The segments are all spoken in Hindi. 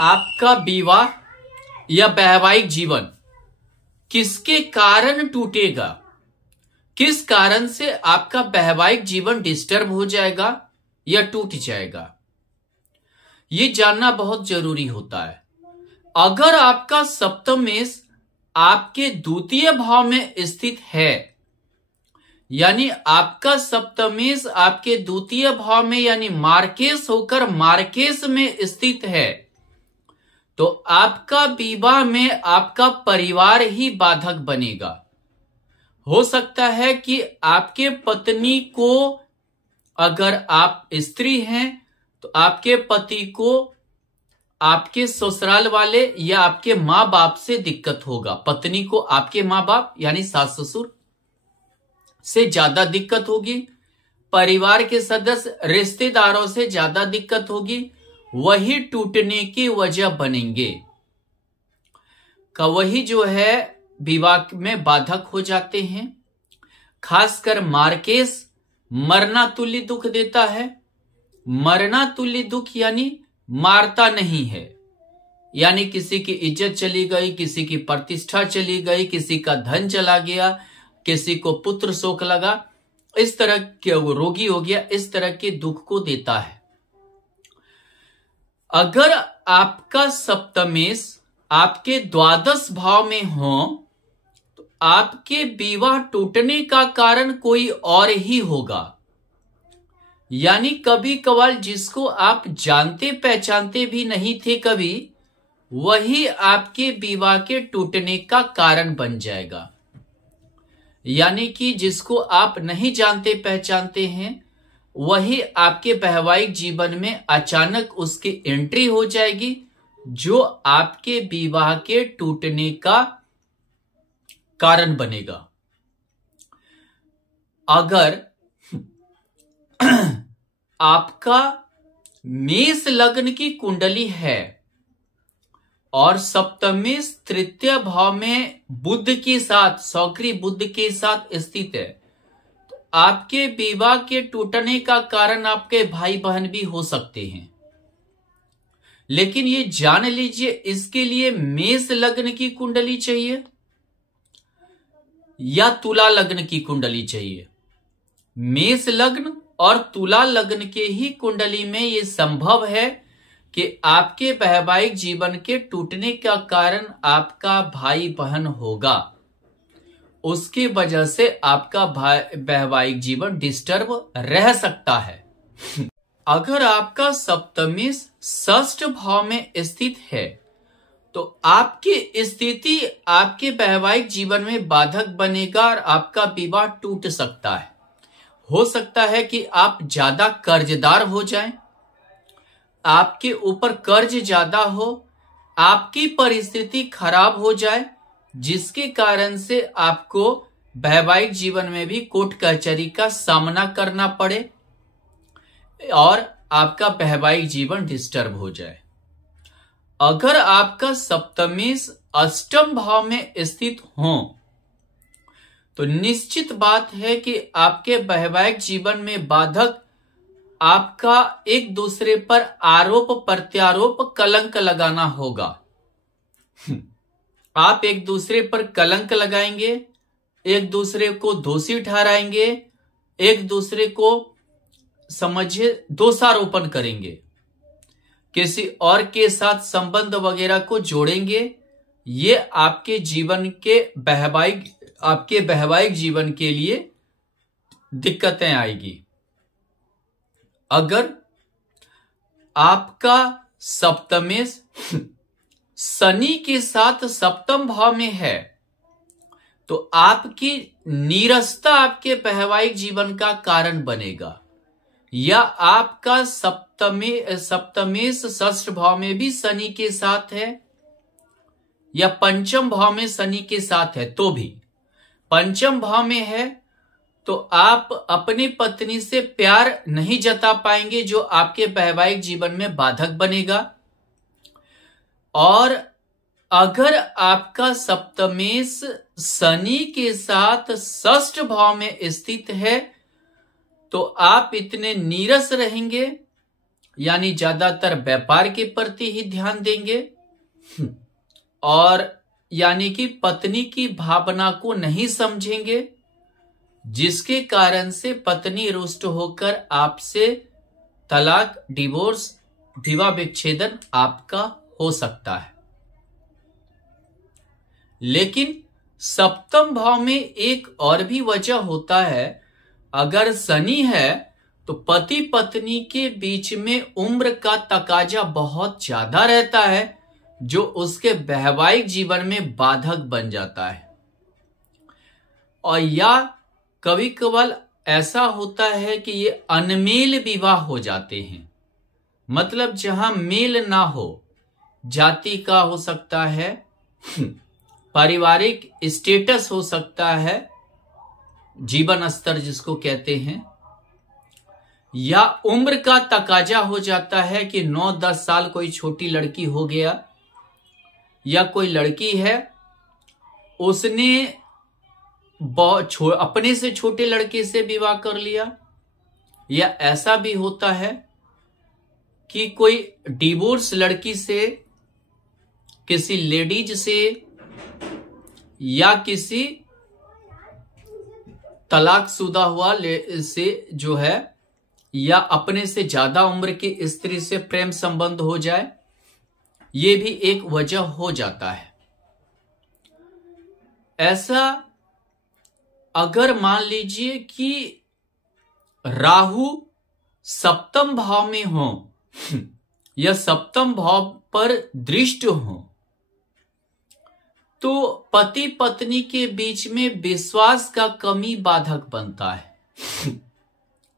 आपका विवाह या वैवाहिक जीवन किसके कारण टूटेगा, किस कारण से आपका वैवाहिक जीवन डिस्टर्ब हो जाएगा या टूट जाएगा, ये जानना बहुत जरूरी होता है। अगर आपका सप्तमेश आपके द्वितीय भाव में स्थित है, यानी आपका सप्तमेश आपके द्वितीय भाव में यानी मार्केश होकर मार्केश में स्थित है, तो आपका विवाह में आपका परिवार ही बाधक बनेगा। हो सकता है कि आपके पत्नी को, अगर आप स्त्री हैं तो आपके पति को आपके ससुराल वाले या आपके माँ बाप से दिक्कत होगा। पत्नी को आपके माँ बाप यानी सास ससुर से ज्यादा दिक्कत होगी, परिवार के सदस्य रिश्तेदारों से ज्यादा दिक्कत होगी, वही टूटने की वजह बनेंगे। वही जो है विवाह में बाधक हो जाते हैं। खासकर मार्केश मरना तुल्य दुख देता है। मरना तुल्य दुख यानी मारता नहीं है, यानी किसी की इज्जत चली गई, किसी की प्रतिष्ठा चली गई, किसी का धन चला गया, किसी को पुत्र शोक लगा, इस तरह के वो रोगी हो गया, इस तरह के दुख को देता है। अगर आपका सप्तमेश आपके द्वादश भाव में हो तो आपके विवाह टूटने का कारण कोई और ही होगा। यानी कभी कभार जिसको आप जानते पहचानते भी नहीं थे कभी, वही आपके विवाह के टूटने का कारण बन जाएगा। यानी कि जिसको आप नहीं जानते पहचानते हैं, वही आपके वैवाहिक जीवन में अचानक उसकी एंट्री हो जाएगी, जो आपके विवाह के टूटने का कारण बनेगा। अगर आपका मेष लग्न की कुंडली है और सप्तमेश तृतीय भाव में बुध के साथ, सौकरी बुध के साथ स्थित है, तो आपके विवाह के टूटने का कारण आपके भाई बहन भी हो सकते हैं। लेकिन ये जान लीजिए, इसके लिए मेष लग्न की कुंडली चाहिए या तुला लग्न की कुंडली चाहिए। मेष लग्न और तुला लग्न के ही कुंडली में ये संभव है कि आपके वैवाहिक जीवन के टूटने का कारण आपका भाई बहन होगा, उसकी वजह से आपका वैवाहिक जीवन डिस्टर्ब रह सकता है। अगर आपका सप्तमेश षष्ठ भाव में स्थित है तो आपकी स्थिति आपके वैवाहिक जीवन में बाधक बनेगा और आपका विवाह टूट सकता है। हो सकता है कि आप ज्यादा कर्जदार हो जाएं, आपके ऊपर कर्ज ज्यादा हो, आपकी परिस्थिति खराब हो जाए, जिसके कारण से आपको वैवाहिक जीवन में भी कोर्ट कचहरी का सामना करना पड़े और आपका वैवाहिक जीवन डिस्टर्ब हो जाए। अगर आपका सप्तमेश अष्टम भाव में स्थित हो तो निश्चित बात है कि आपके वैवाहिक जीवन में बाधक आपका एक दूसरे पर आरोप प्रत्यारोप कलंक लगाना होगा। आप एक दूसरे पर कलंक लगाएंगे, एक दूसरे को दोषी ठहराएंगे, एक दूसरे को समझिए दोषारोपण करेंगे, किसी और के साथ संबंध वगैरह को जोड़ेंगे। ये आपके जीवन के वैवाहिक जीवन के लिए दिक्कतें आएगी। अगर आपका सप्तमेश शनि के साथ सप्तम भाव में है तो आपकी नीरसता आपके वैवाहिक जीवन का कारण बनेगा, या आपका सप्तमेश षष्ठ भाव में भी शनि के साथ है या पंचम भाव में शनि के साथ है, तो भी पंचम भाव में है तो आप अपनी पत्नी से प्यार नहीं जता पाएंगे, जो आपके वैवाहिक जीवन में बाधक बनेगा। और अगर आपका सप्तमेश शनि के साथ षष्ठ भाव में स्थित है तो आप इतने नीरस रहेंगे यानी ज्यादातर व्यापार के प्रति ही ध्यान देंगे और यानी कि पत्नी की भावना को नहीं समझेंगे, जिसके कारण से पत्नी रुष्ट होकर आपसे तलाक, डिवोर्स, विवाह विच्छेदन आपका हो सकता है। लेकिन सप्तम भाव में एक और भी वजह होता है। अगर शनि है तो पति पत्नी के बीच में उम्र का तकाजा बहुत ज्यादा रहता है, जो उसके वैवाहिक जीवन में बाधक बन जाता है। और या कभी कभार ऐसा होता है कि ये अनमेल विवाह हो जाते हैं, मतलब जहां मेल ना हो, जाति का हो सकता है, पारिवारिक स्टेटस हो सकता है, जीवन स्तर जिसको कहते हैं, या उम्र का तकाजा हो जाता है कि 9-10 साल कोई छोटी लड़की हो गया, या कोई लड़की है उसने अपने से छोटे लड़के से विवाह कर लिया, या ऐसा भी होता है कि कोई डिवोर्स लड़की से, किसी लेडीज से, या किसी तलाकशुदा हुआ से जो है, या अपने से ज्यादा उम्र की स्त्री से प्रेम संबंध हो जाए, ये भी एक वजह हो जाता है। ऐसा अगर मान लीजिए कि राहु सप्तम भाव में हो या सप्तम भाव पर दृष्ट हो, तो पति पत्नी के बीच में विश्वास का कमी बाधक बनता है।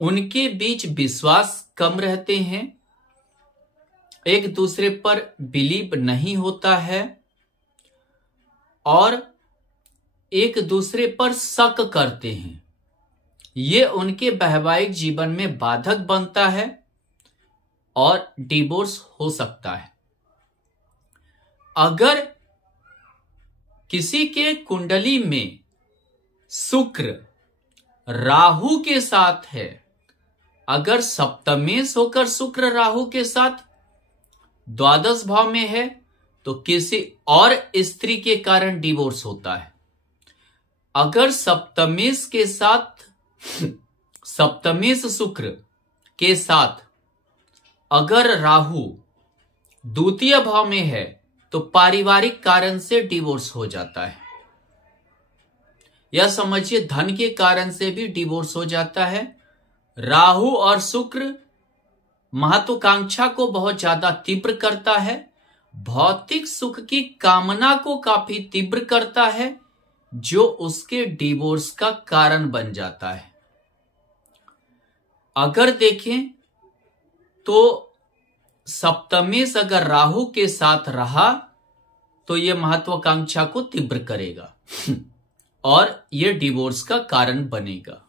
उनके बीच विश्वास कम रहते हैं, एक दूसरे पर बिलीव नहीं होता है और एक दूसरे पर शक करते हैं। ये उनके वैवाहिक जीवन में बाधक बनता है और डिवोर्स हो सकता है। अगर किसी के कुंडली में शुक्र राहु के साथ है, अगर सप्तमेश होकर शुक्र राहु के साथ द्वादश भाव में है, तो किसी और स्त्री के कारण डिवोर्स होता है। अगर सप्तमेश के साथ, सप्तमेश शुक्र के साथ अगर राहु द्वितीय भाव में है, तो पारिवारिक कारण से डिवोर्स हो जाता है। या समझिए धन के कारण से भी डिवोर्स हो जाता है। राहु और शुक्र महत्वाकांक्षा को बहुत ज्यादा तीव्र करता है, भौतिक सुख की कामना को काफी तीव्र करता है, जो उसके डिवोर्स का कारण बन जाता है। अगर देखें तो सप्तमेश अगर राहु के साथ रहा तो यह महत्वाकांक्षा को तीव्र करेगा और यह डिवोर्स का कारण बनेगा।